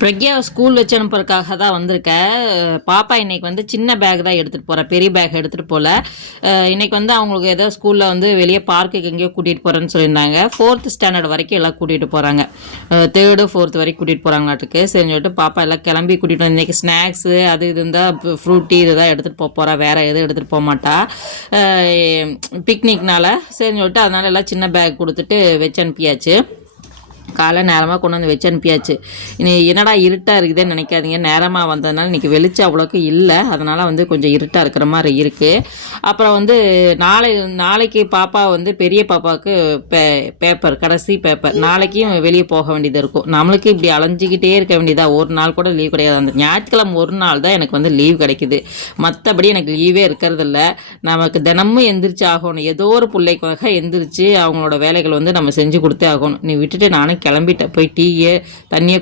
பிரக்யாவை school வச்சு அனுப்புறதுக்காக தான் வந்திருக்கேன். பாப்பா இன்னைக்கு வந்து சின்ன பேக் தான் எடுத்துகிட்டு போகிறேன், பெரிய பேக் எடுத்துகிட்டு போகல. இன்னைக்கு வந்து அவங்களுக்கு ஏதோ ஸ்கூலில் வந்து வெளியே பார்க்குக்கு எங்கேயோ கூட்டிகிட்டு போகிறேன்னு சொல்லியிருந்தாங்க. 4th ஸ்டாண்டர்ட் வரைக்கும் எல்லாம் கூட்டிகிட்டு போகிறாங்க. 3rd 4th வரைக்கும் கூட்டிகிட்டு போகிறாங்களாட்டுக்கு. சரின்னு சொல்லிட்டு பாப்பா எல்லாம் கிளம்பி கூட்டிகிட்டு வந்து இன்றைக்கி ஸ்நாக்ஸு அது இது இருந்தால் ஃப்ரூட்டி இது தான் எடுத்துகிட்டு போகிறா, வேறு எதுவும் எடுத்துகிட்டு போக மாட்டா. பிக்னிக்னால சரின்னு சொல்லிட்டு அதனால எல்லாம் சின்ன பேக் கொடுத்துட்டு வச்சு அனுப்பியாச்சு. காலை நேரமாக கொண்டு வந்து வச்சு அனுப்பியாச்சு. என்னடா இருட்டாக இருக்குதுன்னு நினைக்காதீங்க, நேரமாக வந்ததுனால இன்றைக்கி வெளிச்சம் அவ்வளோக்கு இல்லை, அதனால் வந்து கொஞ்சம் இருட்டாக இருக்கிற மாதிரி இருக்குது. அப்புறம் வந்து நாளைக்கு பாப்பா வந்து பெரிய பாப்பாவுக்கு பேப்பர், கடைசி பேப்பர், நாளைக்கும் வெளியே போக வேண்டியது இருக்கும். நம்மளுக்கு இப்படி அலைஞ்சிக்கிட்டே இருக்க வேண்டியதாக, ஒரு நாள் கூட லீவ் கிடையாது. அந்த ஞாயிற்றுக்கிழமை ஒரு நாள் தான் எனக்கு வந்து லீவ் கிடைக்குது, மற்றபடி எனக்கு லீவே இருக்கிறதில்ல. நமக்கு தினமும் எந்திரிச்சு ஆகணும், ஏதோ ஒரு பிள்ளைக்காக எந்திரிச்சு அவங்களோட வேலைகள் வந்து நம்ம செஞ்சு கொடுத்தே ஆகணும். நீ விட்டுட்டு நானும் கிளம்பிட்டேன், போய் டீயை தண்ணியை